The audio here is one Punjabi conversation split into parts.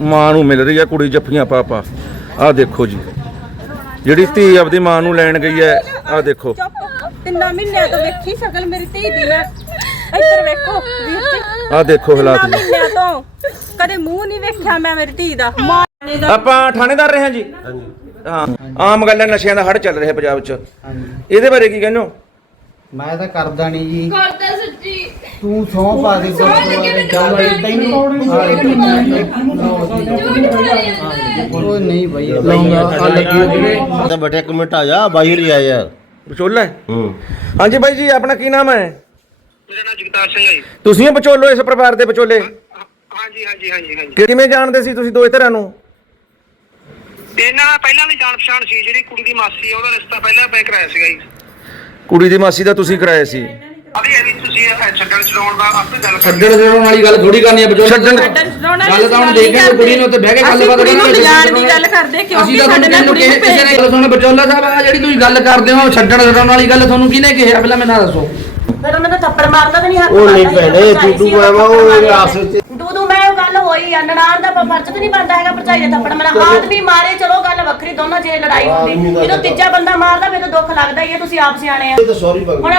ਮਾਂ ਨੂੰ ਮਿਲ ਰਹੀ ਹੈ ਕੁੜੀ ਜੱਫੀਆਂ ਪਾ ਪਾ। ਆਹ ਦੇਖੋ ਜੀ। ਜਿਹੜੀ ਧੀ ਆਪਦੀ ਮਾਂ ਨੂੰ ਲੈਣ ਗਈ ਹੈ ਆਹ ਦੇਖੋ। ਤਿੰਨਾਂ ਮਹੀਨਿਆਂ ਤੋਂ ਵੇਖੀ ਸ਼ਕਲ ਮੇਰੀ ਧੀ ਦੀ ਮੈਂ। ਇੱਧਰ ਵੇਖੋ ਵੀਰ ਜੀ। ਆਹ ਦੇਖੋ ਹਾਲਾਤ ਤਿੰਨਾਂ ਜੀ। ਮਹੀਨਿਆਂ ਤੋਂ ਕਦੇ ਮੂੰਹ ਨਹੀਂ ਵੇਖਿਆ ਮੈਂ ਮੇਰੀ ਧੀ ਦਾ। ਮਾਂ ਨੇ ਦਾ ਆਪਾਂ ਥਾਣੇਦਾਰ ਰਹੇ ਹਾਂ ਜੀ। ਹਾਂ ਆਮ ਗੱਲ ਹੈ ਨਸ਼ਿਆਂ ਦਾ ਹੜ ਚੱਲ ਰਿਹਾ ਪੰਜਾਬ 'ਚ। ਇਹਦੇ ਬਾਰੇ ਕੀ ਕਹਿੰਦੇ ਹੋ? ਮੈਂ ਤਾਂ ਕਰਦਾ ਨਹੀਂ ਜੀ। ਕਰਦਾ ਸੱਚੀ। ਤੂੰ ਸੌਂ ਪਾ ਦੇ ਗੱਲ ਉਹ ਨਹੀਂ ਭਾਈ ਤਾਂ ਬੇਟਾ ਇੱਕ ਮਿੰਟ ਆ ਜਾ ਬਾਹਰ ਹੀ ਆ ਯਾਰ ਵਿਚੋਲਾ ਹੈ? ਹੂੰ। ਹਾਂਜੀ ਬਾਈ ਜੀ ਆਪਣਾ ਕੀ ਨਾਮ ਹੈ? ਮੇਰਾ ਨਾਮ ਜਗਤਾਰ ਸਿੰਘ ਹੈ ਜੀ। ਤੁਸੀਂ ਹੀ ਵਿਚੋਲੋ ਇਸ ਪਰਿਵਾਰ ਦੇ ਵਿਚੋਲੇ? ਹਾਂਜੀ ਹਾਂਜੀ ਹਾਂਜੀ ਹਾਂਜੀ। ਕਿਵੇਂ ਜਾਣਦੇ ਸੀ ਤੁਸੀਂ ਦੋਏ ਧਿਰਾਂ ਨੂੰ? ਇਹਨਾਂ ਪਹਿਲਾਂ ਦੀ ਜਾਣ ਪਛਾਣ ਸੀ ਜਿਹੜੀ ਕੁੜੀ ਦੀ ਮਾਸੀ ਆ ਉਹਦਾ ਰਿਸ਼ਤਾ ਪਹਿਲਾਂ ਪੈ ਕਰਾਇਆ ਸੀਗਾ ਜੀ। ਕੁੜੀ ਦੀ ਮਾਸੀ ਦਾ ਤੁਸੀਂ ਕਰਾਇਆ ਸੀ? ਅਭੀ ਇਹਦੀ ਤੁਸੀਂ ਇਹ ਛੱਡਣ ਚਲਾਉਣ ਦਾ ਆਪੇ ਗੱਲ ਕਰ ਛੱਡਣ ਛਡਾਉਣ ਵਾਲੀ ਗੱਲ ਥੋੜੀ ਕਰਨੀ ਹੈ ਬਚੋ ਛੱਡਣ ਗੱਲ ਤਾਂ ਹੁਣ ਦੇਖਾਂਗੇ ਕੁੜੀ ਨੂੰ ਉੱਤੇ ਬਹਿ ਕੇ ਗੱਲਬਾਤ ਕੁੜੀ ਨੂੰ ਕਰਾਂਗੇ ਲਿਜਾਣ ਦੀ ਗੱਲ ਕਰਦੇ ਅਸੀਂ ਕਿਉਂਕਿ ਤਾਂ ਸਾਡੇ ਨਾਲ ਤੁਹਾਨੂੰ ਕੁੜੀ ਨੂੰ ਕਿਸੇ ਨੇ ਗੱਲ ਸੁਣ ਬਚੋਲਾ ਸਾਹਿਬ ਆ ਜਿਹੜੀ ਤੁਸੀਂ ਗੱਲ ਕਰਦੇ ਹੋ ਛੱਡਣ ਛਡਾਉਣ ਵਾਲੀ ਗੱਲ ਤੁਹਾਨੂੰ ਕਿਹਨੇ ਕਿਹਾ? ਪਹਿਲਾਂ ਮੈਨੂੰ ਦੱਸੋ। ਫਿਰ ਉਹਨਾਂ ਦਾ ਥੱਪੜ ਮਾਰਦਾ ਤਾਂ ਨਹੀਂ ਹੱਥ ਉਹ ਨਹੀਂ ਭੈਣੇ ਤੂੰ ਤੂੰ ਆਵਾ ਉਹ ਆਸ ਵਿੱਚ ਦੂ ਦੂ ਮੈਂ ਉਹ ਗੱਲ ਹੋਈ ਆ ਨਨਾਣ ਦਾ ਫਰਜ਼ ਤਾਂ ਨਹੀਂ ਬਣਦਾ ਹੈਗਾ ਭਰਜਾਈ ਦੇ ਥੱਪੜ। ਮਾਰਾ ਆਦਮੀ ਮਾਰੇ ਚਲੋ ਗੱਲ ਵੱਖਰੀ ਦੋਨਾਂ ਜੇ ਲੜਾਈ ਹੁੰਦੀ। ਜਦੋਂ ਤਾਂ- ਤੀਜਾ ਬੰਦਾ ਮਾਰਦਾ ਫਿਰ ਤਾਂ ਦੁੱਖ ਲੱਗਦਾ ਹੀ ਹੈ ਤੁਸੀਂ ਆਪ ਸਿਆਣੇ ਆ। ਇਹ ਤਾਂ ਸੌਰੀ ਹੁਣ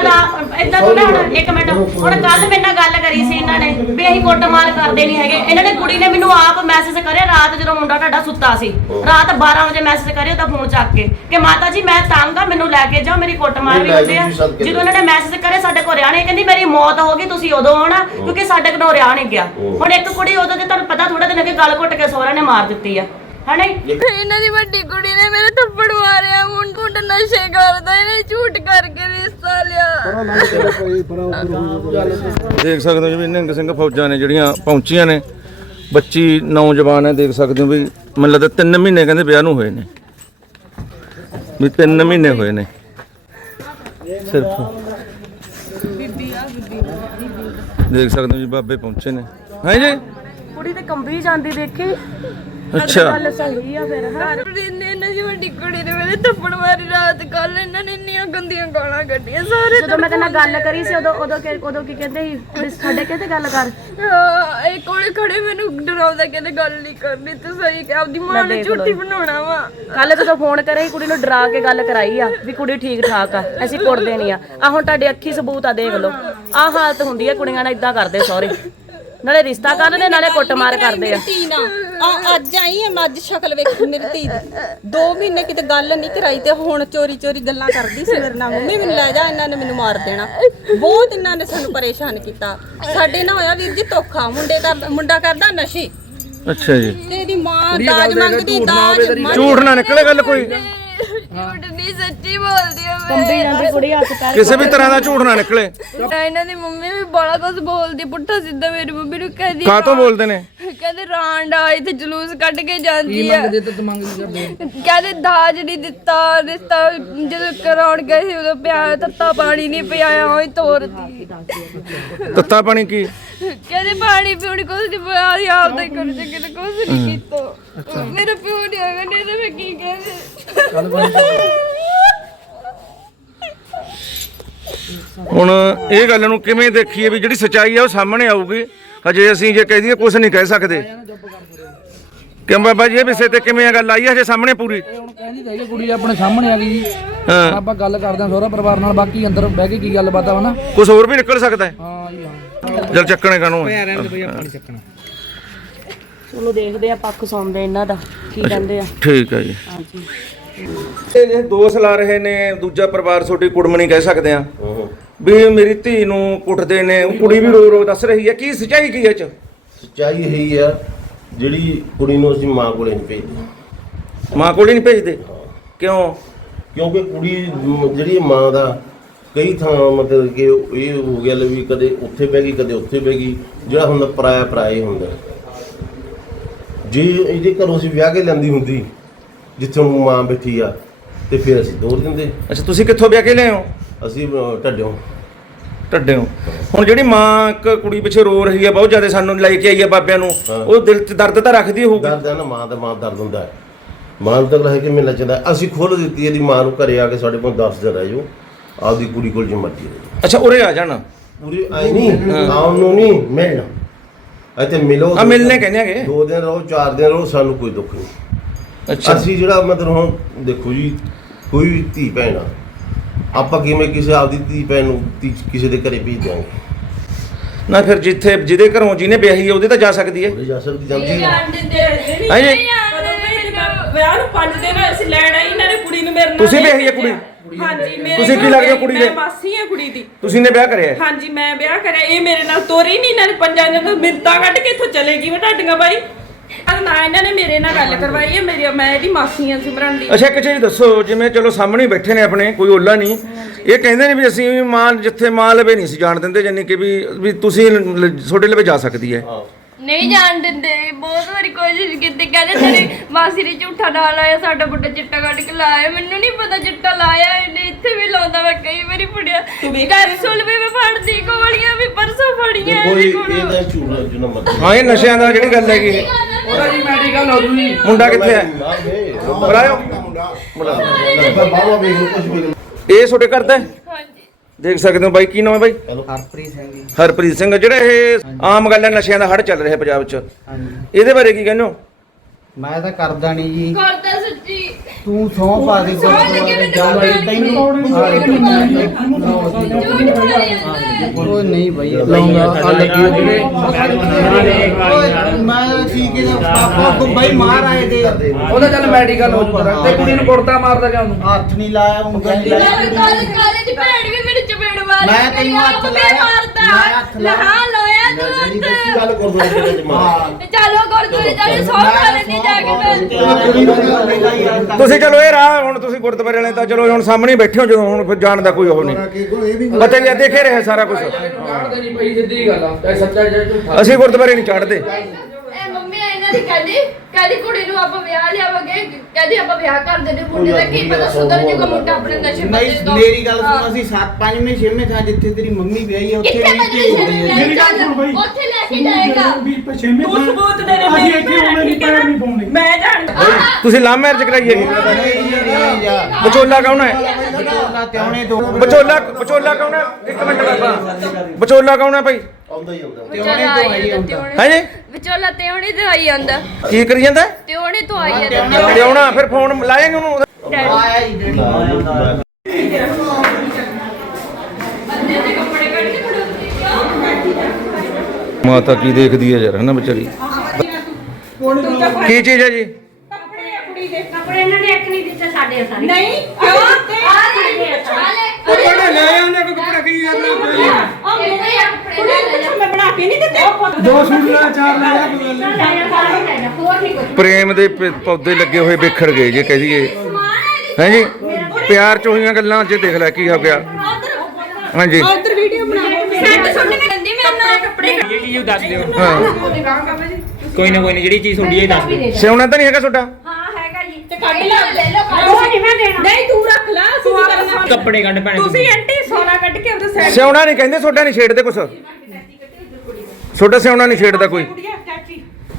ਇਦਾਂ ਤੋਂ ਨਾ ਹੁਣ ਇੱਕ ਮਿੰਟ। ਹੁਣ ਕੱਲ ਮੇਰੇ ਨਾਲ ਗੱਲ ਕਰੀ ਸੀ ਇਹਨਾਂ ਨੇ ਵੀ ਅਸੀਂ ਕੁੱਟਮਾਰ ਕਰਦੇ ਨਹੀਂ ਹੈਗੇ। ਇਹਨਾਂ ਨੇ ਕੁੜੀ ਨੇ ਮੈਨੂੰ ਆਪ ਮੈਸੇਜ ਕਰਿਆ ਰਾਤ ਜਦੋਂ ਮੁੰਡਾ ਤੁਹਾਡਾ ਸੁੱਤਾ ਸੀ। ਰਾਤ 12 ਵਜੇ ਮੈਸੇਜ ਕਰਿਆ ਉਹਦਾ ਫੋਨ ਚੱਕ ਕੇ ਕਿ ਮਾਤਾ ਜੀ ਮੈਂ ਤੰਗ ਆ ਮੈਨੂੰ ਲੈ ਕੇ ਜਾਓ ਮੇਰੀ ਕੁੱਟਮਾਰ ਵੀ ਹੁੰਦੀ ਆ। ਜਦੋਂ ਇਹਨਾਂ ਨੇ ਮੈਸੇਜ ਕਰੇ ਸਾਡੇ ਕੋਲ ਰਿਆ ਨਹੀਂ ਕਹਿੰਦੀ ਮੇਰੀ ਮੌਤ ਹੋ ਗਈ ਤੁਸੀਂ ਉਦੋਂ ਆਉਣਾ? ਕਿਉਂਕਿ ਸਾਡੇ ਕੋਲ ਰਿਆ ਨਹੀਂ ਗਿਆ ਹੁਣ ਇੱਕ ਕੁੜੀ ਉਦੋਂ ਦੇ ਤੁਹਾਨੂੰ ਪਤਾ ਥੋੜਾ ਦਿਨ ਅੱਗੇ ਗੱਲ ਘੁੱਟ ਕੇ ਸਹੁਰਾ ਨੇ ਮਾਰ ਦਿੱਤੀ ਆ। ਹਨਾ? ਇਹਨਾਂ ਦੀ ਵੱਡੀ ਕੁੜੀ ਨੇ ਮੇਰੇ ਥੱਪੜ ਮਾਰਿਆ ਮੁੰਡਾ ਮੁੰਡਾ ਨਸ਼ੇ ਕਰਦਾ ਇਹਨੇ ਝੂਠ ਕਰਕੇ ਰਿਸ਼ਤਾ ਲਿਆ। ਦੇਖ ਸਕਦੇ ਹੋ ਜੀ ਵੀ ਨਿਹੰਗ ਸਿੰਘ ਫੌਜਾਂ ਨੇ ਜਿਹੜੀਆਂ ਪਹੁੰਚੀਆਂ ਨੇ ਬੱਚੀ ਨੌਜਵਾਨ ਹੈ ਦੇਖ ਸਕਦੇ ਹੋ ਵੀ ਮੈਨੂੰ ਲੱਗਦਾ 3 ਮਹੀਨੇ ਕਹਿੰਦੇ ਵਿਆਹ ਨੂੰ ਹੋਏ ਨੇ। ਵੀ 3 ਮਹੀਨੇ ਹੋਏ ਨੇ। ਸਿਰਫ। ਦੇਖ ਸਕਦੇ ਹੋ ਜੀ ਬਾਬੇ ਪਹੁੰਚੇ ਨੇ। ਹੈ ਜੀ? ਕੁੜੀ ਤੇ ਕੰਬੀ ਜਾਂਦੀ ਦੇਖੀ। ਅੱਛਾ। ਗੱਲ ਸਹੀ ਆ ਫਿਰ ਹਾਂ? ਇਹਨੇ ਇਹਨਾਂ ਦੀ ਵੱਡੀ ਕੁੜੀ ਨੇ ਮੇਰੇ ਥੱਪੜ ਮਾਰੀ ਰਾਤ ਕੱਲ ਇਹਨਾਂ ਨੇ ਇੰਨੀਆਂ ਗੰਦੀਆਂ ਗਾਲਾਂ ਕੱਢੀਆਂ ਸਾਰੇ ਜਦੋਂ ਮੈਂ ਤੇਰੇ ਨਾਲ ਗੱਲ ਕਰੀ ਸੀ ਉਦੋਂ ਉਦੋਂ ਕਿ- ਉਦੋਂ ਕੀ ਕਹਿੰਦੇ ਸੀ? ਵੀ ਸਾਡੇ ਕਿਤੇ ਗੱਲ ਕਰ? ਹਾਂ, ਇਹ ਕੋਲੇ ਖੜੇ ਮੈਨੂੰ ਡਰਾਉਂਦਾ ਕਹਿੰਦੇ ਗੱਲ ਨਹੀਂ ਕਰਨੀ ਤੂੰ ਸਹੀ ਕਿ ਆਪਦੀ ਮਾਂ ਨੂੰ। ਝੂਠੀ ਬਣਾਉਣਾ ਵਾ। ਕੱਲ ਜਦੋਂ ਫੋਨ ਕਰੇ ਸੀ, ਕੁੜੀ ਨੂੰ ਡਰਾ ਕੇ ਗੱਲ ਕਰਾਈ ਆ ਵੀ ਕੁੜੀ ਠੀਕ ਠਾਕ ਆ ਅਸੀਂ ਕੁੱਟਦੇ ਨਹੀਂ ਆ। ਆ ਹੁਣ ਤੁਹਾਡੇ ਅੱਖੀ ਸਬੂਤ ਆ ਦੇਖ ਲਓ। ਆ ਹਾਲਤ ਹੁੰਦੀ ਆ ਕੁੜੀਆਂ ਨਾਲ ਇਦਾਂ ਕਰਦੇ ਸਹੁਰੇ। ਨਾਲੇ ਰਿਸ਼ਤਾ ਕਰਨ ਦੇ ਨਾਲੇ ਕੁੱਟਮਾਰ ਕਰਦੇ ਆ। ਧੀ ਨਾ ਆ ਅੱਜ ਆਈ ਹੈ ਮੈਂ ਅੱਜ ਸ਼ਕਲ ਵੇਖੀ ਮੇਰੀ ਧੀ ਦੀ। ਦੋ ਮਹੀਨੇ ਕਿਤੇ ਗੱਲ ਨਹੀਂ ਕਰਾਈ ਤੇ ਹੁਣ ਚੋਰੀ ਚੋਰੀ ਗੱਲਾਂ ਕਰਦੀ ਸੀ ਮੇਰੇ ਨਾਲ। ਮੰਮੀ ਮੈਨੂੰ ਲੈ ਜਾ ਇਹਨਾਂ ਨੇ ਮੈਨੂੰ ਮਾਰ ਦੇਣਾ। ਬਹੁਤ ਇਹਨਾਂ ਨੇ ਸਾਨੂੰ ਪਰੇਸ਼ਾਨ ਕੀਤਾ। ਸਾਡੇ ਨਾਲ ਹੋਇਆ ਵੀਰ ਜੀ ਧੋਖਾ। ਮੁੰਡੇ ਕਰ ਮੁੰਡਾ ਕਰਦਾ ਨਸ਼ੇ। ਅੱਛਾ ਜੀ। ਤੇ ਇਹਦੀ ਮਾਂ ਦਾਜ ਮੰਗਦੀ ਦਾਜ ਮੰਗ- ਝੂਠ ਨਾ ਨਿਕਲੇ ਗੱਲ ਕੋਈ। ਝੂਠ ਨਹੀਂ ਸੱਚੀ ਬੋਲਦੀ ਆ ਮੈਂ। ਕੰਬੀ ਜਾਂਦੀ ਕੁੜੀ ਹੱਥ ਪੈਰ ਕਿਸੇ ਵੀ ਤਰ੍ਹਾਂ ਦਾ ਝੂਠ ਨਾ ਨਿਕਲੇ। ਤਾਂ ਇਹਨਾਂ ਦੀ ਮੰਮੀ ਵੀ ਬੜਾ ਕੁਝ ਬੋਲਦੀ ਪੁੱਠਾ ਸਿੱਧਾ ਮੇਰੀ ਮੰਮੀ ਨੂੰ ਕਹਿੰਦੀ ਕਾਹ ਤੋਂ ਬੋਲਦੇ ਨੇ? ਕਹਿੰਦੇ ਰਾਂਡਾ ਇੱਥੇ ਜਲੂਸ ਕੱਢ ਕੇ ਜਾਂਦੀ ਆ। ਦੇ ਤੂੰ ਮੰਗ ਲਈ ਕਹਿੰਦੇ ਦਾਜ ਨਹੀਂ ਦਿੱਤਾ ਰਿਸ਼ਤਾ ਜਦੋਂ ਕਰਾਉਣ ਗਏ ਸੀ ਉਦੋਂ ਪਿਆ ਤੱਤਾ ਪਾਣੀ ਨਹੀਂ ਪਿਆਇਆ ਉਹ ਹੀ ਤੋਰਦੀ। ਤੱਤਾ ਪਾਣੀ ਕੀ? ਕਹਿੰਦੇ ਪਾਣੀ ਪੀਉਣੀ ਕੁਝ ਨਹੀਂ ਪਿਆ ਸੀ ਆਪ ਦਾ ਹੀ ਕਰ ਜਗੇ ਨੇ ਕੁਝ ਨਹੀਂ ਕੀਤਾ। ਮੇਰਾ ਪਿਓ ਨਹੀਂ ਹੈਗਾ ਨਹੀਂ ਤਾਂ ਮੈਂ ਕੀ ਕਹਿੰਦੇ ਹੁਣ ਇਹ ਗੱਲ ਨੂੰ ਕਿਵੇਂ ਦੇਖੀਏ ਵੀ ਜਿਹੜੀ ਸਚਾਈ ਆ ਉਹ ਸਾਹਮਣੇ ਆਊਗੀ? ਹਜੇ ਅਸੀਂ ਜੇ ਕਹਿ ਦਈਏ ਕੁਝ ਨਹੀਂ ਕਹਿ ਸਕਦੇ। ਕਿਉਂ ਬਾਬਾ ਜੀ ਇਹ ਵਿਸ਼ੇ ਤੇ ਕਿਵੇਂ ਆ ਗੱਲ ਆਈ ਆ ਹਜੇ ਸਾਹਮਣੇ ਪੂਰੀ? ਹੁਣ ਕਹਿੰਦੀ ਹੈਗੀ ਕੁੜੀ ਆਪਣੇ ਸਾਹਮਣੇ ਆ ਗਈ ਜੀ। ਹਾਂ। ਆਪਾਂ ਗੱਲ ਕਰਦੇ ਹਾਂ ਸਹੁਰਾ ਪਰਿਵਾਰ ਨਾਲ ਬਾਕੀ ਅੰਦਰ ਬਹਿ ਕੇ ਕੀ ਗੱਲਬਾਤ ਆ ਨਾ ਕੁਝ ਹੋਰ ਵੀ ਨਿਕਲ ਸਕਦਾ ਹੈ। ਹਾਂ ਜੀ ਹਾਂ। ਜਲ ਚੱਕਣੇ ਕਾਨੂੰ ਚੱਕਣਾ। ਉਹਨੂੰ ਦੇਖਦੇ ਆ ਪੱਖ ਸੁਣਦੇ ਇਹਨਾਂ ਦਾ ਕੀ ਕਹਿੰਦੇ ਆ। ਠੀਕ ਹੈ ਜੀ। ਹਾਂਜੀ। ਇਹ ਜੇ ਦੋਸ਼ ਲਾ ਰਹੇ ਨੇ ਦੂਜਾ ਪਰਿਵਾਰ ਛੋਟੀ ਕੁੜਮਣੀ ਕਹਿ ਸਕਦੇ ਆ। ਵੀ ਮੇਰੀ ਧੀ ਨੂੰ ਕੁੱਟਦੇ ਨੇ ਉਹ ਕੁੜੀ ਵੀ ਰੋ ਰੋ ਦੱਸ ਰਹੀ ਹੈ ਕੀ ਸਚਾਈ ਕੀ ਹੈ ਚ? ਸੱਚਾਈ ਇਹੀ ਆ ਜਿਹੜੀ ਕੁੜੀ ਨੂੰ ਅਸੀਂ ਮਾਂ ਕੋਲੇ ਨਹੀਂ ਭੇਜਦੇ। ਮਾਂ ਕੋਲ ਹੀ ਨਹੀਂ ਭੇਜਦੇ? ਕਿਉਂ? ਕਿਉਂਕਿ ਕੁੜੀ ਮ- ਜਿਹੜੀ ਮਾਂ ਦਾ ਕਈ ਥਾਂ ਮਤਲਬ ਕਿ ਇਹ ਹੋ ਗਿਆ ਲੈ ਵੀ ਕਦੇ ਉੱਥੇ ਬਹਿ ਗਈ ਕਦੇ ਉੱਥੇ ਬਹਿ ਗਈ ਜਿਹੜਾ ਹੁੰਦਾ ਪਰਾਇਆ ਪਰਾਇਆ ਹੁੰਦਾ। ਜੇ ਇਹਦੇ ਘਰੋਂ ਅਸੀਂ ਵਿਆਹ ਕੇ ਲੈਂਦੀ ਹੁੰਦੀ ਜਿੱਥੇ ਹੁਣ ਮਾਂ ਬੈਠੀ ਆ ਤੇ ਫਿਰ ਅਸੀਂ ਤੋਰ ਦਿੰਦੇ। ਅੱਛਾ ਤੁਸੀਂ ਕਿੱਥੋਂ ਵਿਆਹ ਕੇ ਲਿਆਏ ਹੋ? ਅਸੀਂ ਅਹ, ਢੱਡਿਓਂ। ਢੱਡਿਓ। ਹੁਣ ਜਿਹੜੀ ਮਾਂ ਇੱਕ ਕੁੜੀ ਪਿੱਛੇ ਰੋ ਰਹੀ ਹੈ ਬਹੁਤ ਜ਼ਿਆਦਾ ਸਾਨੂੰ ਲੈ ਕੇ ਆਈ ਹੈ ਬਾਬਿਆਂ ਨੂੰ। ਉਹ ਦਿਲ 'ਚ ਦਰਦ ਤਾਂ ਰੱਖਦੀ ਹੋਊਗੀ। ਦਰਦ ਹੈ ਨਾ ਮਾਂ ਦਾ ਮਾਂ ਦਰਦ ਹੁੰਦਾ ਹੈ। ਮਾਂ ਨੂੰ ਤਾਂ ਹੈ ਕਿ ਹੈ। ਅਸੀਂ ਖੋਲ ਦਿੱਤੀ ਇਹਦੀ ਮਾਂ ਨੂੰ ਘਰੇ ਆ ਕੇ ਸਾਡੇ ਕੋਲ 10 ਦਿਨ ਰਹਿ ਜਾਓ। ਆਪਦੀ ਕੁੜੀ ਕੋਲ ਜਿ ਮਰਜ਼ੀ ਰਹੋ ਅੱਛਾ ਉਰੇ ਆ ਜਾਣਾ। ਪੂਰੀ ਆਈ ਨਹੀਂ ਆਉਣ ਨੂੰ ਨਹੀਂ ਮਿਲਣਾ। ਇੱਥੇ ਮਿਲੋ ਆ ਮਿਲਨੇ ਕਹਿੰਦੇ ਹੈਗੇ। ਦੋ ਦਿਨ ਰਹੋ ਚਾਰ ਦਿਨ ਰਹੋ ਸਾਨੂੰ ਕੋਈ ਦੁੱਖ ਨਹੀਂ। ਅੱਛਾ। ਅਸੀਂ ਜਿਹੜਾ ਮਤਲਬ ਹੁਣ ਦੇਖੋ ਜੀ ਕੋਈ ਵੀ ਧੀ ਭੈਣ ਆ ਆਪਾਂ ਕਿਵੇਂ ਕਿਸੇ ਆਪਦੀ ਧੀ ਭੈਣ ਨੂੰ ਧੀ ਕਿਸੇ ਦੇ ਘਰੇ ਭੇਜ ਦਿਆਂਗੇ? ਨਾ ਫਿਰ ਜਿੱਥੇ ਜਿਹਦੇ ਘਰੋਂ ਜਿਹਨੇ ਵਿਆਹੀ ਹੈ ਉਹਦੇ ਤਾਂ ਜਾ ਸਕਦੀ ਹੈ। ਉਹਦੇ ਜਾ ਸਕਦੀ ਜਾਂਦੀ ਨਹੀਂ ਹਾਂਜੀ। ਵਿਆਹ ਨੂੰ 5 ਦਿਨ ਅਸੀਂ ਲੈਣ ਆਈ ਇਹਨਾਂ ਨੇ ਕੁੜੀ ਨੂੰ ਮੇਰੇ ਨਾਲ ਤੁਸੀਂ ਵਿਆਹੀ ਹੈ ਕੁੜੀ? ਹਾਂਜੀ ਮੇਰੇ ਤੁਸੀਂ ਕੀ ਨਾਲ ਲੱਗਦੇ ਹੋ ਕੁੜੀ ਦੇ? ਮੈਂ ਮਾਸੀ ਆ ਕੁੜੀ ਦੀ। ਤੁਸੀਂ ਨੇ ਵਿਆਹ ਕਰਿਆ? ਹੈ? ਹਾਂਜੀ ਮੈਂ ਵਿਆਹ ਕਰਿਆ। ਇਹ ਮੇਰੇ ਨਾਲ ਤੋਰੀ ਨਹੀਂ ਇਹਨਾਂ ਨੇ ਪੰਜਾਂ ਦਿਨ ਤੋਂ ਮਿੰਤਾਂ ਕੱਢ ਕੇ ਇੱਥੋਂ ਚਲੇ ਗਈ ਮੈਂ ਬਾਈ। ਅਰ ਨਾ ਇਹਨਾਂ ਨੇ ਮੇਰੇ ਨਾਲ ਗੱਲ ਕਰਵਾਈ ਹੈ ਮੇਰੀ ਮੈਂ ਇਹਦੀ ਮਾਸੀ ਆ ਸਿਮਰਨ ਦੀ ਅੱਛਾ ਇੱਕ ਚੀਜ਼ ਦੱਸੋ ਜਿਵੇਂ ਚਲੋ ਸਾਹਮਣੇ ਹੀ ਬੈਠੇ ਨੇ ਆਪਣੇ ਕੋਈ ਓਲਾ ਨਹੀਂ। ਇਹ ਕਹਿੰਦੇ ਨੇ ਵੀ ਅਸੀਂ ਵੀ ਮਾਂ ਜਿੱਥੇ ਮਾਂ ਲਵੇ ਨਹੀਂ ਸੀ ਜਾਣ ਦਿੰਦੇ ਜਾਨੀ ਕਿ ਵੀ ਵੀ ਤੁਸੀਂ ਲ- ਤੁਹਾਡੇ ਲਵੇ ਜਾ ਸਕਦੀ ਹੈ। ਨਹੀਂ ਜਾਣ ਦਿੰਦੇ ਬਹੁਤ ਵਾਰੀ ਕੋਸ਼ਿਸ਼ ਕੀਤੀ ਕਹਿੰਦੇ ਤੇਰੀ ਮਾਸੀ ਨੇ ਝੂਠਾ ਨਾ ਲਾਇਆ ਸਾਡਾ ਬੁੱਢਾ ਚਿੱਟਾ ਕੱਢ ਕੇ ਲਾਇਆ ਮੈਨੂੰ ਨਹੀਂ ਪਤਾ ਚਿੱਟਾ ਲਾਇਆ ਇਹਨੇ ਇੱਥੇ ਵੀ ਲਾਉਂਦਾ ਮੈਂ ਕਈ ਵਾਰੀ ਫੜਿਆ ਕੈਪਸੂਲ ਵੀ ਮੈਂ ਫੜਦੀ ਗੋਲੀਆਂ ਵੀ ਪਰਸੋਂ ਫੜੀਆਂ ਕੋਈ ਇਹਦੇ ਕੋਲੋਂ ਇਹਦਾ ਝੂਠ ਜਿੰਨਾ ਮਰਜ਼ੀ ਹਾਂ ਇਹ ਨਸ਼ਿਆਂ ਦਾ ਜਿਹੜੀ ਗੱਲ ਹੈਗੀ ਉਹਦਾ ਜੀ ਮੈਡੀਕਲ ਹੋ ਜੂਗੀ ਮੁੰਡਾ ਕਿੱਥੇ ਹੈ ਬੁਲਾਇਓ ਬਾਬਾ ਵੇਖ ਲਓ ਕੁਝ ਵੀ ਨਹੀਂ। ਇਹ ਤੁਹਾਡੇ ਘਰ ਦਾ ਹੈ? ਦੇਖ ਸਕਦੇ ਹੋ ਬਾਈ ਕੀ ਨਾਮ ਹੈ ਬਾਈ? ਹਰਪ੍ਰੀਤ ਸਿੰਘ ਜੀ। ਹਰਪ੍ਰੀਤ ਸਿੰਘ ਜਿਹੜਾ ਇਹ ਆਮ ਗੱਲ ਹੈ ਨਸ਼ਿਆਂ ਦਾ ਹੜ ਚੱਲ ਰਿਹਾ ਪੰਜਾਬ 'ਚ। ਹਾਂਜੀ। ਇਹਦੇ ਬਾਰੇ ਕੀ ਕਹਿੰਦੇ ਹੋ? ਮੈਂ ਤਾਂ ਕਰਦਾ ਨਹੀਂ ਜੀ। ਕਰਦਾ ਸੱਚੀ। ਤੂੰ ਸੌ ਪਾ ਦੇ ਜਦ? ਕਰਦਾ ਤੈਨੂੰ ਝੂਠ ਮਾਰਿਆ ਉਹ ਨਹੀਂ ਬਈ ਲਾਉਂਗਾ ਆ ਲੱਗੀ ਜਿਹੜੇ ਮੈਂ ਠੀਕ ਹੈ ਪਾਪਾ ਕੋ ਬਈ ਮਾਰ ਆਏ ਦੇ ਉਹਦਾ ਚੱਲ ਮੈਡੀਕਲ ਹੋ ਜੂਗਾ। ਤੇ ਕੁੜੀ ਨੂੰ ਕੁੜਤਾ ਮਾਰਦਾ ਕਿਉਂ ਨੂੰ ਹੱਥ ਨਹੀਂ ਲਾਇਆ ਉਂਗਲ ਨਹੀਂ ਲਾਇਆ ਕੱਲ ਕਾਲਜ ਭੈਣ ਵੀ ਚਪੇੜ ਮਾਰੀ ਮੈਂ ਤੈਨੂੰ ਹੱਥ ਲਾਇਆ, ਮੈਂ ਹੱਥ ਲਾਇਆ। ਲਹਾ ਲੋਇਆ ਜਿਹੜੀ ਤੂੰ ਦੱਸੀ ਗੱਲ ਕਰ ਦੋ ਜਿਹੜੇ ਮਾਂ ਹਾਂ। ਚਲੋ ਗੁਰਦੁਆਰੇ ਜਾਣੇ ਸੌ ਕਾਲੇ ਨਹੀਂ ਜਾ ਕੇ ਮੈਂ ਤੁਸੀਂ ਚਲੋ ਇਹ ਰਾਹ ਹੁਣ ਤੁਸੀਂ ਗੁਰਦੁਆਰੇ ਵਾਲੇ ਤਾਂ ਚਲੋ ਹੁਣ ਸਾਹਮਣੇ ਹੀ ਬੈਠੇ ਹੋ ਜਦੋਂ ਹੁਣ ਫਿਰ ਜਾਣ ਦਾ ਕੋਈ ਉਹ ਨਹੀਂ। ਪਤਾ ਆ, ਦੇਖੇ ਰਹੇ ਸਾਰਾ ਕੁਝ ਕਾਢਦੇ ਨਹੀਂ ਪਈ ਸਿੱਧੀ ਗੱਲ ਆ। ਚਾਹੇ ਸੱਚਾ ਚਾਹੇ ਝੂਠਾ। ਅਸੀਂ ਗੁਰਦੁਆਰੇ ਨਹੀਂ ਚੜਦੇ ਇਹਨਾਂ ਦੀ ਕਹਿੰਦੀ ਕਹਿੰਦੀ ਕੁੜੀ ਨੂੰ ਆਪਾਂ ਵਿਆਹ ਲਿਆਵਾਂਗੇ ਕਹਿੰਦੀ ਆਪਾਂ ਵਿਆਹ ਕਰ ਦੇਣੇ ਮੁੰਡੇ ਦਾ ਕੀ ਪਤਾ ਸੁਧਰ ਜੂਗਾ ਮੁੰਡਾ ਆਪਣੇ ਨਸ਼ੇ ਪੱਤੇ ਨਹੀਂ ਤੋਂ। ਮੇਰੀ ਗੱਲ। ਸੁਣ ਅਸੀਂ 7 5ਵੇਂ 6ਵੇਂ ਥਾਂ ਜਿੱਥੇ ਤੇਰੀ ਮੰਮੀ ਵਿਆਹੀ ਹੈ ਉੱਥੇ ਕਿੱਥੇ ਨਹੀਂ ਭੇਜਦੇ ਅਸੀਂ। ਚੱਲ ਉੱਥੇ ਲੈ ਕੇ ਜਾਏਗਾ। ਤੂੰ ਸਬੂਤ ਦੇ ਦੇ ਮੇਰੀ ਭੈਣ ਠੀਕ ਹੈ ਨਾ? ਮੈਂ ਜਾਣ ਤੁਸੀਂ ਲਾਮ ਮੈਰਿਜ ਕਰਾਈ ਹੈਗੀ। ਨਹੀਂ ਜੀ, ਨਹੀਂ ਜਾ ਵਿਚੋਲਾ ਕੌਣ ਹੈ? ਬਚੋਲਾ ਤਿਉਣੇ ਦੋ ਵਿਚੋਲਾ ਵਿਚੋਲਾ ਕੌਣ ਹੈ? ਇੱਕ ਮਿੰਟ ਬਾਬਾ। ਵਿਚੋਲਾ ਕੌਣ ਹੈ ਭਾਈ ਆਉਂਦਾ ਹੀ ਆਉਂਦਾ ਵਿਚੋਲਾ ਆਈ ਜਾਂਦਾ। ਤਿਉਣੇ ਹੈ ਜੀ? ਵਿਚੋਲਾ ਤਿਉਣੇ ਤੇ ਆਈ ਜਾਂਦਾ। ਕੀ ਕਰੀ ਜਾਂਦਾ? ਹੈ? ਤਿਉਣੇ ਤੋਂ ਆਈ ਜਾਂਦਾ। ਤੇ ਆਉਣਾ ਫਿਰ ਫੋਨ ਲਾਏਂਗੇ ਉਹਨੂੰ। ਆਇਆ ਹੀ ਡੈਡੀ। ਬੰਦੇ ਦੇ ਕੱਪੜੇ ਕੱਢ ਕੇ ਖੜੋਤੀ ਕਿਉਂ ਮਾਤਾ ਕੀ ਦੇਖਦੀ ਹੈ ਯਾਰ ਹਨਾ ਵਿਚਾਰੀ? ਕੀ ਚੀਜ਼ ਹੈ ਜੀ? ਕੱਪੜੇ ਆ ਕੁੜੀ ਦੇ। ਕੱਪੜੇ ਇਹਨਾਂ ਨੇ ਇੱਕ ਨਹੀਂ ਦਿੱਤੇ ਸਾਡੇ ਸਾਰੇ। ਨਹੀਂ ਕਿਉਂ? ਆ ਲੈ ਕੱਪੜੇ ਲੈ ਆਉਂਦੇ ਕੋ ਕੱਪੜਾ ਕੀ ਕਰਨਾ? ਉਹ ਮੇਰੇ ਜਾ ਮੈਂ ਬਣਾ ਕੇ ਨਹੀਂ ਦਿੱਤੇ। ਦੋ ਨਹੀਂ। ਪ੍ਰੇਮ ਦੇ ਪ- ਪੌਦੇ ਲੱਗੇ ਹੋਏ ਵਿਖੜ ਗਏ ਜੇ ਕਹਿ ਦਈਏ। ਹੈ ਜੀ ਪਿਆਰ ਚ ਹੋਈਆਂ ਗੱਲਾਂ ਚ ਦੇਖ ਲੈ ਕੀ ਹੋ ਗਿਆ। ਹਾਂਜੀ। ਉਧਰ ਵੀਡੀਓ ਬਣਾਓ ਸੈੱਟ ਸੁੱਟ ਕੇ ਕਹਿੰਦੀ ਮੈਂ ਨਾ। ਕੱਪੜੇ ਇਹ ਚੀਜ਼ ਦੱਸ ਦਿਓ। ਹਾਂ। ਕੋਈ ਨਾ ਕੋਈ ਨਾ ਜਿਹੜੀ ਚੀਜ਼ ਤੁਹਾਡੀ ਇਹ ਦੱਸ ਦਿਓ। ਸਿਉਣਾ ਤਾਂ ਨਹੀਂ ਹੈਗਾ ਤੁਹਾਡਾ? ਹਾਂ ਜੀ ਕੱਢ ਲੈ। ਲੈ ਲਓ ਕੱਢ। ਉਹ ਨਹੀਂ ਮੈਂ ਦੇਣਾ। ਨਹੀਂ ਤੂੰ ਰੱਖ ਲੈ ਅਸੀਂ ਕੀ ਕਰਨਾ। ਕੱਪੜੇ ਕੱਢ ਭੈਣੇ ਤੁਸੀਂ ਆਂਟੀ ਸੋਨਾ ਕੱਢ ਕੇ ਉਹਦੇ ਸਾਈਡ ਸਿਉਣਾ ਨਹੀਂ ਕਹਿੰਦੇ ਤੁਹਾਡਾ ਨਹੀਂ ਛੇੜਦੇ ਕੁਛ। ਤੁਹਾਡਾ ਸਿਉਣਾ ਨਹੀਂ ਛੇੜਦਾ ਕੋਈ।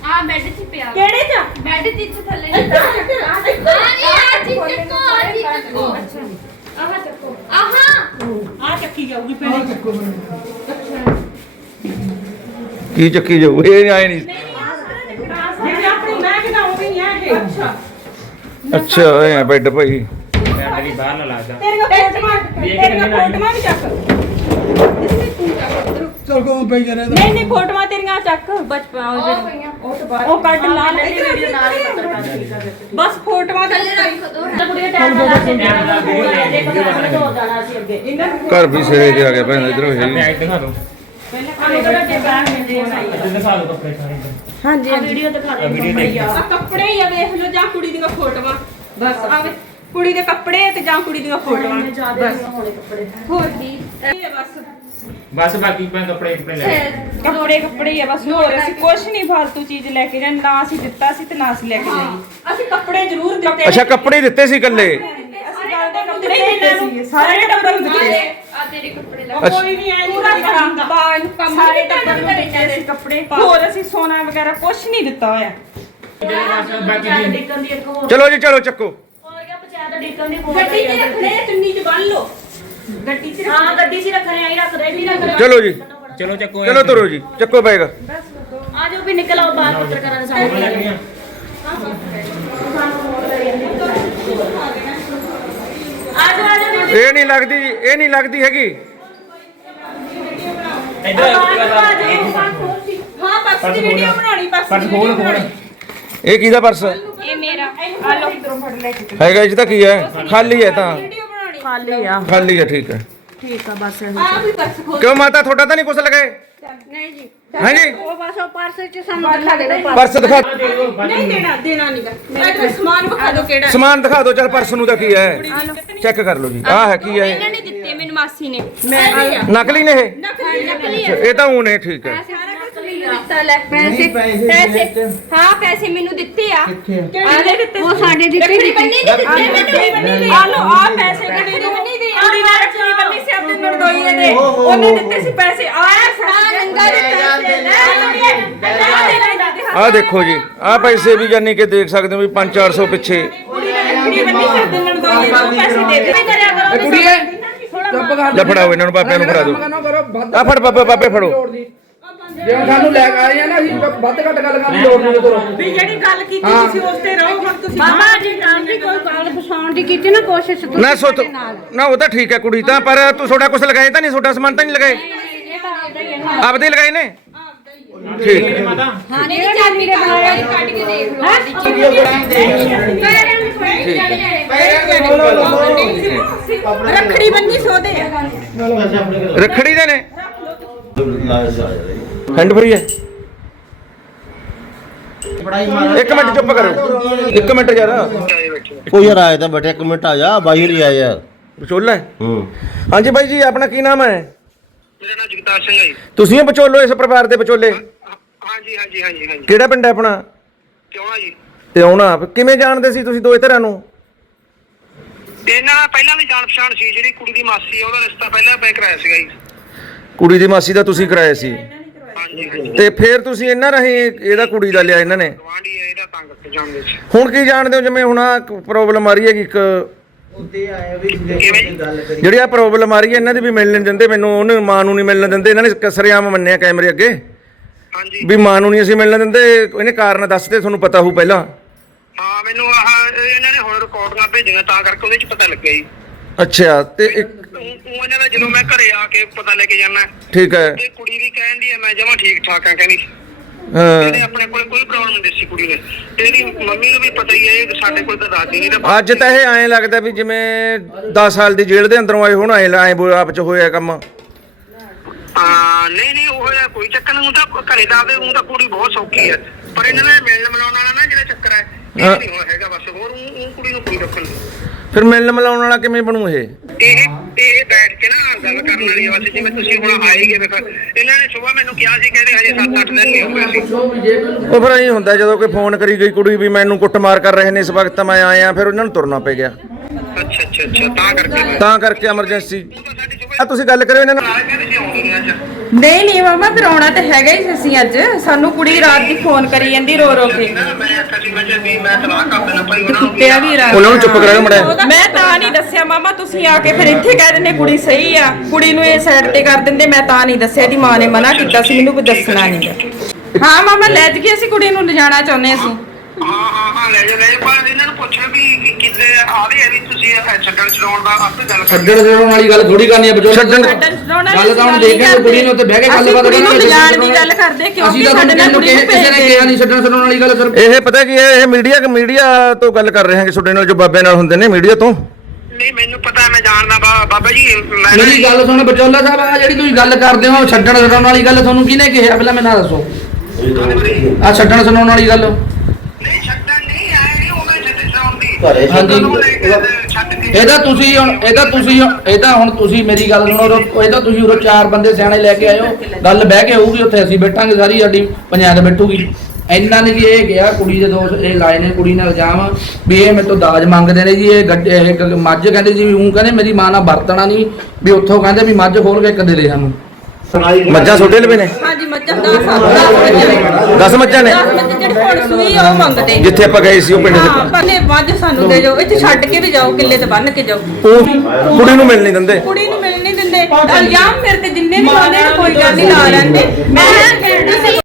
ਆ ਬੈੱਡ 'ਚ ਪਿਆ। ਕਿਹੜੇ ਚ? ਬੈੱਡ 'ਚ ਇੱਥੇ ਥੱਲੇ ਨਹੀਂ ਆ ਨਹੀਂ ਆ ਜੀ ਚੱਕੋ ਆ ਜੀ। ਚੱਕੋ। ਆਹ ਚੱਕੋ ਆਹਾਂ ਆ ਚੱਕੀ ਜਾਊਗੀ ਪਹਿਲੇ ਕੀ ਚੱਕੀ ਜਾਊ? ਇਹ ਆਏ ਨਹੀਂ। ਜਿਹੜੇ ਆਪਣੀ ਮੈਂ ਕਿਹਾ ਉਹ ਵੀ ਹੈ ਇਹ। ਅੱਛਾ। ਅੱਛਾ ਐ ਬੈੱਡ ਭਾਈ। ਵੀ ਬਾਹਰ ਨਾ ਲੱਗਦਾ ਵੀ ਚੱਕ ਨਹੀਂ ਨਹੀਂ ਫੋਟੋਆਂ ਤੇਰੀਆਂ ਚੱਕ। ਬਚਪਨ ਉਹ ਜਿਹੜੀਆਂ ਉਹ ਤੋਂ ਬਾਅਦ ਉਹ ਕੱਢ ਲਾ ਲੈ ਵੀਡੀਓ ਨਾਲ ਹੀ ਪੱਤਰਕਾਰ ਬਸ ਤਾਂ ਦੋ ਟਾਈਮ ਲਾ ਤੋਂ ਜਾਣਾ ਸੀ ਅੱਗੇ। ਨੂੰ ਘਰ ਵੀ ਸਿਰੇ ਤੇ ਆ ਗਿਆ ਭੈਣ ਇਧਰ ਹੈ ਬੈਗ ਦਿਖਾ ਦਿਓ ਆਹ ਕਿਹੜਾ ਟੇਬਲ ਮਿਲਦੇ ਆ ਦਿਖਾ ਦਿਓ ਕੱਪੜੇ ਸਾਰੇ। ਹਾਂਜੀ ਵੀਡੀਓ ਦਿਖਾ ਦੇ ਵੀਡੀਓ ਦੇਖ। ਆ ਕੱਪੜੇ ਹੀ ਆ ਵੇਖ ਲਓ ਜਾਂ ਕੁੜੀ ਦੀਆਂ ਫੋਟੋਆਂ। ਬਸ ਆਵੇ ਕੁੜੀ ਦੇ ਕੱਪੜੇ ਤੇ ਜਾਂ ਕੁੜੀ ਦੀਆਂ ਫੋਟੋਆਂ। ਬਸ। ਹੋਣੇ ਕੱਪੜੇ। ਹੋਰ ਕੀ? ਇਹ ਆ ਬਸ। ਬਸ ਬਾਕੀ ਮੈਂ ਕੱਪੜੇ ਕੱਪੜੇ ਲੈ ਕੱਪੜੇ ਕੱਪੜੇ ਹੀ ਆ ਬਸ ਹੋਰ ਅਸੀਂ ਕੁਛ ਨਹੀਂ ਫालतू ਚੀਜ਼ ਲੈ ਕੇ ਜਾਣੀ ਨਾ ਅਸੀਂ ਦਿੱਤਾ ਸੀ ਤੇ ਨਾ ਅਸੀਂ ਲੈ ਕੇ ਜਾਈਏ ਅਸੀਂ ਕੱਪੜੇ ਜ਼ਰੂਰ ਦਿੱਤੇ ਅੱਛਾ ਕੱਪੜੇ ਦਿੱਤੇ ਸੀ ਇਕੱਲੇ? ਅਸੀਂ ਗੱਲ ਦੇ ਕੱਪੜੇ ਦਿੱਤੇ ਸੀ ਸਾਰੇ ਟੱਬਰ ਨੂੰ ਦਿੱਤੇ। ਆ ਤੇਰੇ ਕੱਪੜੇ ਲੈ ਅੱਛਾ। ਕੋਈ ਨਹੀਂ ਐ ਪੂਰਾ ਕੰਮ ਬਾਨ ਕੰਮ ਸਾਰੇ ਟੱਬਰ ਨੂੰ ਦਿੱਤੇ ਸੀ ਕੱਪੜੇ। ਹੋਰ ਅਸੀਂ ਸੋਨਾ ਵਗੈਰਾ ਕੁਛ ਨਹੀਂ ਦਿੱਤਾ ਹੋਇਆ। ਬਾਕੀ ਚਾਹ ਜੀ ਡਿੱਕਣ ਦੀ ਇੱਕ ਹੋਰ ਚਲੋ ਜੀ ਚਲੋ ਚੱਕੋ। ਹੋਰ ਗਿਆ ਪੰਚਾਇਤ ਡਿੱਕਣ ਦੀ ਹੋਰ ਗੱਡੀ 'ਚ ਰੱਖਣੇ ਆ, ਚੁੰਨੀ 'ਚ ਬੰਨ ਲਓ। ਗੱਡੀ 'ਚ ਹਾਂ ਗੱਡੀ 'ਚ ਰੱਖਣੇ ਆਈ ਰੱਖਦੇ ਵੀ ਰੱਖਦੇ ਚਲੋ ਜੀ। ਚਲੋ ਚੱਕੋ ਚਲੋ ਤੁਰੋ ਜੀ ਚੱਕੋ ਬੈਗ। ਆ ਜਾਓ ਵੀ ਨਿਕਲ ਆਓ ਬਾਹਰ ਪੱਤਰਕਾਰਾਂ ਦੇ ਸਾਹਮਣੇ। ਆ ਜਾਓ ਆ ਜਾਓ ਇਹ ਨਹੀਂ ਲੱਗਦੀ ਇਹ ਨਹੀਂ ਲੱਗਦੀ ਹੈਗੀ। ਇੱਧਰ ਹਾਂ ਪਰਸ ਦੀ ਵੀਡੀਓ ਬਣਾਉਣੀ ਪਰਸ ਪਰਸ ਦੀ ਖੋਲ ਵੀਡੀਓ ਖੋਲ। ਬਣਾਉਣੀ ਇਹ ਕਿਹਦਾ ਪਰਸ? ਇਹ ਮੇਰਾ। ਆ ਲਓ। ਇਧਰੋਂ ਫੜ ਲੈ ਕੇ ਹੈਗਾ ਇਹ ਤਾਂ ਕੀ ਹੈ? ਖਾਲੀ ਹੈ ਤਾਂ। ਖਾਲੀ ਆ। ਖਾਲੀ ਹੈ ਠੀਕ ਹੈ। ਠੀਕ ਆ ਬਸ ਆ ਵੀ ਪਰਸ ਖੋਲ। ਕਿਉਂ ਮਾਤਾ ਤੁਹਾਡਾ ਤਾਂ ਨਹੀਂ ਕੁਛ ਲਗਾਏ? ਨਹੀਂ ਜੀ। ਹਾਂਜੀ। ਉਹ ਬਸ ਉਹ ਪਰਸ ਚ ਸਾਨੂੰ ਦਿਖਾ ਦੇਣਾ ਪਰਸ ਦਿਖਾ ਨਹੀਂ ਦੇਣਾ ਦੇਣਾ ਨਹੀਂਗਾ ਮੈਂ ਸਮਾਨ ਵਿਖਾ ਦਿਓ ਕਿਹੜਾ। ਸਮਾਨ ਦਿਖਾ ਦਿਓ ਚਲ ਪਰਸ ਨੂੰ ਦਾ ਕੀ ਹੈ? ਚੈੱਕ ਕਰ ਲਓ ਜੀ। ਆਹ ਹੈ ਕੀ ਹੈ? ਇਹ? ਇਹਨਾਂ ਨੇ ਦਿੱਤੇ ਮੈਨੂੰ ਮਾਸੀ ਨੇ। ਨਕਲੀ ਨੇ ਇਹ? ਨਕਲੀ ਇਹ ਤਾਂ ਉਹ ਨੇ ਠੀਕ ਹੈ। ਦਿੱਤਾ ਲੈ ਪੈਸੇ। ਪੈਸੇ ਹਾਂ ਪੈਸੇ ਮੈਨੂੰ ਦਿੱਤੇ ਆ। ਕਿਹੜੇ ਦਿੱਤੇ? ਉਹ ਸਾਡੇ ਦਿੱਤੇ ਰੱਖੜੀ ਬੰਨੀ ਨਹੀਂ ਦਿੱਤੇ ਮੈਨੂੰ ਆ ਲੋ ਆ ਪੈਸੇ ਕੁੜੀ ਨੂੰ। ਕੁੜੀ ਨਾਲ ਰੱਖੜੀ ਬੰਨੀ ਸੀ ਆਪਣੇ ਨਰਦੋਈਏ ਦੇ। ਉਹਨੇ ਦਿੱਤੇ ਸੀ ਪੈਸੇ। ਆਇਆ ਸਾਡਾ ਆਹ ਦੇਖੋ ਜੀ ਆਹ ਪੈਸੇ ਵੀ ਜਾਨੀ ਕਿ ਦੇਖ ਸਕਦੇ ਹੋ ਵੀ 5-400 ਪਿੱਛੇ ਕੁੜੀ ਨਾਲ ਰੱਖੜੀ ਬੰਨੀ ਸੀ ਆਪਣੇ ਨਰਦੋਈਏ ਨੂੰ ਪੈਸੇ ਦੇ ਦੇ ਕਰਿਆ ਕਰੋ ਇਹ ਕੁੜੀ ਹੈ? ਚੁੱਪ ਕਰ ਲੈ ਫੜਾਓ ਇਹਨਾਂ ਨੂੰ ਬਾਬਿਆਂ ਨੂੰ ਫੜਾ ਦਿਓ। ਆ ਫੜ ਬਾਬੇ ਬਾਬੇ ਫੜੋ। ਜੇ ਸਾਨੂੰ ਲੈ ਕੇ ਆਏ ਆ ਨਾ ਅਸੀਂ ਵੱਧ ਘੱਟ ਗੱਲ ਕਰਨ ਦੀ ਲੋੜ ਨਹੀਂ ਕਰੋ ਵੀ ਜਿਹੜੀ ਗੱਲ ਕੀਤੀ। ਤੁਸੀਂ ਉਸ ਤੇ ਰਹੋ ਹੁਣ ਤੁਸੀਂ ਬਾਬਾ ਜੀ ਨਾਮ ਦੀ ਕੋਈ ਗੱਲ ਪਛਾਣ ਦੀ ਕੀਤੀ ਨਾ ਕੋਸ਼ਿਸ਼ ਤੁਸੀਂ ਨਾ ਸੋ ਨਾ ਉਹ ਤਾਂ ਠੀਕ ਹੈ ਕੁੜੀ ਤਾਂ ਪਰ ਤੂੰ ਤੁਹਾਡਾ ਕੁਝ ਲਗਾਏ ਤਾਂ ਨਹੀਂ ਤੁਹਾਡਾ ਸਮਾਨ ਤਾਂ ਨਹੀਂ ਲਗਾਏ ਆਪਦੇ ਹੀ ਲਗਾਏ ਨੇ? ਠੀਕ। ਹੈ ਮਾਤਾ ਹਾਂ ਨਹੀਂ ਚਾਬੀ ਕੱਢ ਕੱਢ ਕੇ ਦੇਖ ਰੱਖੜੀ ਬੰਨੀ ਸੋਦੇ ਰੱਖੜੀ ਦੇ ਨੇ? ਹੈਂਡ ਫਰੀ ਹੈ। ਇੱਕ ਮਿੰਟ ਚੁੱਪ ਕਰੋ। ਇੱਕ ਮਿੰਟ ਯਾਰ। ਉਹ ਯਾਰ ਆਇਆ ਤਾਂ ਬੇਟਾ ਇੱਕ ਮਿੰਟ ਆ ਜਾ ਬਾਹਰ ਹੀ ਆ। ਯਾਰ ਵਿਚੋਲਾ ਹੈ? ਹੂੰ। ਹਾਂਜੀ ਬਾਈ ਜੀ ਆਪਣਾ ਕੀ ਨਾਮ ਹੈ? ਮੇਰਾ ਨਾਮ ਜਗਤਾਰ ਸਿੰਘ ਹੈ ਜੀ। ਤੁਸੀਂ ਵਿਚੋਲੋ ਇਸ ਪਰਿਵਾਰ ਦੇ ਵਿਚੋਲੇ? ਹਾਂਜੀ ਹਾਂਜੀ ਹਾਂਜੀ ਹਾਂਜੀ। ਕਿਹੜਾ ਪਿੰਡ ਹੈ ਆਪਣਾ? ਕਿਉਂ ਆ ਜੀ। ਤੇ ਆਉਣਾ ਕਿਵੇਂ ਜਾਣਦੇ ਸੀ ਤੁਸੀਂ ਦੋਏ ਧਿਰਾਂ ਨੂੰ? ਇਹਨਾਂ ਨਾਲ ਪਹਿਲਾਂ ਵੀ ਜਾਣ ਪਛਾਣ ਸੀ ਜਿਹੜੀ ਕੁੜੀ ਦੀ ਮਾਸੀ ਆ ਉਹਦਾ ਰਿਸ਼ਤਾ ਪਹਿਲਾਂ ਮੈਂ ਕਰਾਇਆ ਸੀਗਾ ਜੀ। ਕੁੜੀ ਦੀ ਮਾਸੀ ਦਾ ਤੁਸੀਂ ਕਰਾਇਆ ਸੀ। ਹਾਂਜੀ ਹਾਂਜੀ। ਤੇ ਫਿਰ ਤੁਸੀਂ ਇਹਨਾਂ ਰਾਹੀਂ ਇਹਦਾ ਕੁੜੀ ਦਾ ਲਿਆ ਇਹਨਾਂ ਨੇ? ਗਵਾਂਢੀ ਹੈ ਇਹਦਾ ਤੰਗ ਤੇ ਜਾਂਦੇ ਸੀ ਹੁਣ ਕੀ ਜਾਣਦੇ ਹੋ? ਜਿਵੇਂ ਹੁਣ ਆ ਪ੍ਰੋਬਲਮ ਆ ਰਹੀ ਹੈਗੀ ਇੱਕ ਜਿਹੜੀ ਆ ਪ੍ਰੋਬਲਮ ਆ ਰਹੀ ਹੈ ਇਹਨਾਂ ਦੀ ਵੀ ਮਿਲਣ ਨਹੀਂ ਦਿੰਦੇ ਮੈਨੂੰ ਉਹਨੂੰ ਮਾਂ ਨੂੰ ਨਹੀਂ ਮਿਲਣ ਦਿੰਦੇ ਇਹਨਾਂ ਨੇ ਕਸਰਿਆਮ ਮੰਨਿਆ ਕੈਮਰੇ ਅੱਗੇ। ਹਾਂਜੀ। ਵੀ ਮਾਂ ਨੂੰ ਨਹੀਂ ਅਸੀਂ ਮਿਲਣ ਦਿੰਦੇ ਇਹਨੇ ਕਾਰਨ ਦੱਸਦੇ ਤੁਹਾਨੂੰ ਪਤਾ ਹੋਊ ਪਹਿਲਾਂ। ਹਾਂ ਮੈਨੂੰ ਆਹ ਇਹਨਾਂ ਨੇ ਹੁਣ ਰਿਕਾਰਡਿੰਗਾਂ ਭੇਜੀਆਂ ਤਾਂ ਕਰਕੇ ਉਹਦੇ ਚ ਪਤਾ ਲੱਗਿਆ ਜੀ। ਅੱਛਾ ਤੇ ਇੱਕ ਉਹ ਉਹ ਇਹਨਾਂ ਦਾ ਜਦੋਂ ਮੈਂ ਘਰੇ ਆ ਕੇ ਪਤਾ ਲੈ ਕੇ ਜਾਣਾ ਠੀਕ ਹੈ। ਤੇ ਕੁੜੀ ਵੀ ਕਹਿੰਦੀ ਹੈ ਮੈਂ ਜਮਾ ਠੀਕ ਠਾਕ ਆ ਕਹਿੰਦੀ। ਇਹਨੇ ਆਪਣੇ ਕੋਲ ਕੋਈ ਪ੍ਰੋਬਲਮ ਨਹੀਂ ਦੱਸੀ ਕੁੜੀ ਨੇ। ਤੇ ਇਹਦੀ ਮੰਮੀ ਨੂੰ ਵੀ ਪਤਾ ਹੀ ਹੈ ਇਹ ਸਾਡੇ ਕੋਲ ਤਾਂ ਦੱਸਦੀ ਨਹੀਂ ਤਾਂ ਅੱਜ ਤਾਂ ਇਹ ਐਂ ਲੱਗਦਾ ਵੀ ਜਿਵੇਂ 10 ਸਾਲ ਦੀ ਜੇਲ੍ਹ ਦੇ ਅੰਦਰੋਂ ਆਏ ਹੁਣ ਐਂ ਐਂ ਆਪ ਚ ਹੋਇਆ ਕੰਮ। ਹਾਂ ਨਹੀਂ ਨਹੀਂ ਉਹ ਜਿਹਾ ਕੋਈ ਚੱਕਰ ਨਹੀਂ ਤਾਂ ਘਰੇ ਦਾ ਆਵੇ ਉਹ ਤਾਂ ਕੁੜੀ ਬਹੁਤ ਸੌਖੀ ਹੈ। ਪਰ ਇਹਨਾਂ ਨੇ ਮਿਲਣ ਮਿਲਾਉਣ ਵਾਲਾ ਨਾ ਜਿਹੜਾ ਚੱਕਰ ਹੈ ਹਾਂ। ਇਹ ਨਹੀਂ ਹੋਇਆ ਹੈਗਾ ਬਸ ਹੋਰ ਉਹ ਕੁੜੀ ਨੂੰ ਕੋਈ ਰੱਖਣ ਫਿਰ ਮਿਲਣ ਮਿਲਾਉਣ ਵਾਲਾ ਕਿਵੇਂ ਬਣੂ ਇਹ? ਇਹ ਇਹ ਬੈਠ ਕੇ ਨਾ ਗੱਲ ਕਰਨ ਵਾਲੀ ਆ ਬਸ ਜਿਵੇਂ ਤੁਸੀਂ ਹੁਣ ਆਏ ਗਏ ਵੇਖ। ਇਹਨਾਂ ਨੇ ਸਵੇਰ ਮੈਨੂੰ ਕਿਹਾ ਸੀ ਕਹਿੰਦੇ ਹਜੇ 7-8 ਦਿਨ ਨਹੀਂ ਹੋਏ ਸੀ। ਉਹ ਫਿਰ ਐਂ ਹੁੰਦਾ ਜਦੋਂ ਕੋਈ ਫੋਨ ਕਰੀ ਗਈ ਕੁੜੀ ਵੀ ਮੈਨੂੰ ਕੁੱਟਮਾਰ ਕਰ ਰਹੇ ਨੇ ਇਸ ਵਕਤ ਮੈਂ ਆਇਆ ਫਿਰ ਉਹਨਾਂ ਨੂੰ ਤੁਰਨਾ ਪੈ ਗਿਆ। ਅੱਛਾ ਅੱਛਾ ਅੱਛਾ ਤਾਂ ਕਰਕੇ ਤਾਂ ਕਰਕੇ ਐਮਰਜੈਂਸੀ ਆ ਤੁਸੀਂ ਗੱਲ ਕਰਿਓ ਇਹਨਾਂ ਨਾਲ। ਨਹੀਂ ਅੱਜ ਨਹੀਂ ਨਹੀਂ ਮਾਮਾ ਫਿਰ ਆਉਣਾ ਤਾਂ ਹੈਗਾ ਹੀ ਸੀ ਅਸੀਂ ਅੱਜ। ਸਾਨੂੰ ਕੁੜੀ ਰਾਤ ਦੀ ਫੋਨ ਕਰੀ ਜਾਂਦੀ ਰੋ ਰੋ ਕੇ। ਨੂੰ ਕੁੱਤਿਆ ਵੀ ਰਾਤ ਉਹਨਾਂ ਨੂੰ ਚੁੱਪ ਕਰਾਇਓ ਮੜਾ ਮੈਂ ਤਾਂ ਨਹੀਂ ਦੱਸਿਆ ਮਾਮਾ ਤੁਸੀਂ ਆ ਕੇ ਫਿਰ ਇੱਥੇ ਕਹਿ ਦਿੰਦੇ ਕੁੜੀ ਸਹੀ ਆ। ਕੁੜੀ ਨੂੰ ਇਹ ਸਾਈਡ ਤੇ ਕਰ ਦਿੰਦੇ ਮੈਂ ਤਾਂ ਨਹੀਂ ਦੱਸਿਆ। ਇਹਦੀ ਮਾਂ ਨੇ ਮਨਾ ਕੀਤਾ ਸੀ ਮੈਨੂੰ ਕੋਈ ਦੱਸਣਾ ਨਹੀਂ ਹਾਂ। ਮਾਮਾ ਲੈ ਜੀ ਅਸੀਂ ਕੁੜੀ ਨੂੰ ਲਿਜਾਣਾ ਚਾਹੁੰਦੇ ਅਸੀਂ। ਹਾਂ ਹਾਂ ਹਾਂ ਲੈ ਜਾ ਲੈ ਜਾ ਪਰ ਇਹਨਾਂ ਨੂੰ ਪੁੱਛਣਾ ਵੀ ਕਿ- ਕਿਤੇ ਆਦੇ ਆ ਵੀ ਤੁਸੀਂ ਇਹ ਛੱਡਣ ਚਲਾਉਣ ਦਾ ਆਪੇ ਗੱਲ ਕਰ ਛੱਡਣ ਛੱਡਣ ਵਾਲੀ ਗੱਲ ਥੋੜੀ ਕਰਨੀ ਹੈ ਬਚੋ ਛੱਡਣ- ਗੱਲ। ਤਾਂ ਹੁਣ ਦੇਖ ਕੇ ਕੁੜੀ ਨੂੰ ਉੱਤੇ ਬਹਿ ਕੇ ਗੱਲਬਾਤ। ਲਿਜਾਣ ਦੀ ਗੱਲ ਕਰਦੇ ਕਿਉਂਕਿ ਸਾਡੇ ਨਾਲ ਕੁੜੀ ਨੂੰ ਕਿਸੇ ਨੇ ਕਿਹਾ ਨਹੀਂ ਛੱਡਣ ਛੱਡਣ ਵਾਲੀ ਗੱਲ ਸਰ ਇਹ ਪਤਾ ਕੀ ਹੈ ਇਹ ਮੀਡੀਆ ਮੀਡੀਆ ਤੋਂ ਗੱਲ ਕਰ ਰਹੇ ਹਾਂ ਕਿ ਤੁਹਾਡੇ ਨਾਲ ਜੋ ਬਾਬੇ ਨਾਲ ਹੁੰਦੇ ਨੇ ਮੀਡੀਆ ਤੋਂ। ਨਹੀਂ ਮੈਨੂੰ ਪਤਾ ਮੈਂ ਜਾਣਦਾ ਬਾਬਾ ਜੀ ਮੈਂ ਮੇਰੀ ਗੱਲ ਸੁਣ ਬਚੋਲਾ ਸਾਹਿਬ ਆ ਜਿਹੜੀ ਤੁਸੀਂ ਗੱਲ ਕਰਦੇ ਹੋ ਛੱਡਣ ਛੱਡਣ ਵਾਲੀ ਗੱਲ ਤੁਹਾਨੂੰ ਕਿਹਨੇ ਕਿਹਾ? ਪਹਿਲਾਂ ਮੈਨੂੰ ਦੱਸੋ। ਆ ਛੱਡਣ ਛੱਡਣ ਵਾਲੀ ਗੱਲ। ਨਹੀਂ ਛੱਡਣ ਨਹੀਂ ਘਰੇ ਹਾਂਜੀ। ਇਹਦਾ ਤੁਸੀਂ ਹੁਣ ਇਹਦਾ ਤੁਸੀਂ ਇਹਦਾ ਹੁਣ ਤੁਸੀਂ ਮੇਰੀ ਗੱਲ ਸੁਣੋ ਉਰੋਂ- ਇਹਦਾ ਤੁਸੀਂ ਉਰੋਂ ਚਾਰ ਬੰਦੇ ਸਿਆਣੇ ਲੈ ਕੇ ਆਇਓ। ਗੱਲ ਬਹਿ ਕੇ ਹੋਊਗੀ ਉੱਥੇ ਅਸੀਂ ਬੈਠਾਂਗੇ ਸਾਰੀ ਸਾਡੀ ਪੰਚਾਇਤ ਬੈਠੂਗੀ। ਇਹਨਾਂ ਨੇ ਜੀ ਇਹ ਕਿਹਾ ਕੁੜੀ ਦੇ ਦੋਸਤ ਇਹ ਲਾਏ ਨੇ ਕੁੜੀ ਨਾਲ ਇਲਜ਼ਾਮ ਵੀ ਇਹ ਮੇਰੇ ਤੋਂ ਦਾਜ ਮੰਗਦੇ ਨੇ ਜੀ ਇਹ ਗੱਡੇ ਇਹ ਗ- ਮੱਝ ਕਹਿੰਦੇ ਜੀ ਵੀ ਉਹ ਕਹਿੰਦੇ ਮੇਰੀ ਮਾਂ ਨਾਲ ਵਰਤਣਾ ਨਹੀਂ। ਵੀ ਉੱਥੋਂ ਕਹਿੰਦੇ ਵੀ ਮੱਝ ਖੋਲ ਕੇ ਇੱਕ ਦੇ ਦੇ ਸਾਨੂੰ। ਮੱਝਾਂ ਛੋਟੇ ਲਵੇ ਨੇ? ਹਾਂਜੀ ਮੱਝਾਂ ਦਾ ਸਾਥ 10 ਮੱਝਾਂ ਨੇ। 10 ਮੱਝਾਂ ਜਿਹੜੇ ਹੁਣ ਸੂਈ ਆ ਉਹ ਮੰਗਦੇ ਜਿੱਥੇ ਆਪਾਂ ਗਏ ਸੀ ਉਹ ਪਿੰਡ ਹਾਂ ਦੇ ਬੰਨੇ ਮੱਝ ਸਾਨੂੰ ਦੇ ਜਾਓ। ਇੱਥੇ ਛੱਡ ਕੇ ਵੀ ਜਾਓ ਕਿੱਲੇ ਤੇ ਬੰਨ ਕੇ ਜਾਓ। ਉਹ ਕੁੜੀ ਨੂੰ ਮਿਲ ਨਹੀਂ ਦਿੰਦੇ। ਕੁੜੀ ਨੂੰ ਮਿਲ ਨਹੀਂ ਦਿੰਦੇ। ਇਲਜ਼ਾਮ ਮੇਰੇ ਤੇ ਜਿੰਨੇ ਵੀ ਲਾਉਂਦੇ ਨੇ ਕੋਈ ਗੱਲ ਨਹੀਂ ਲਾ ਲੈਂਦੇ। ਮੈਂ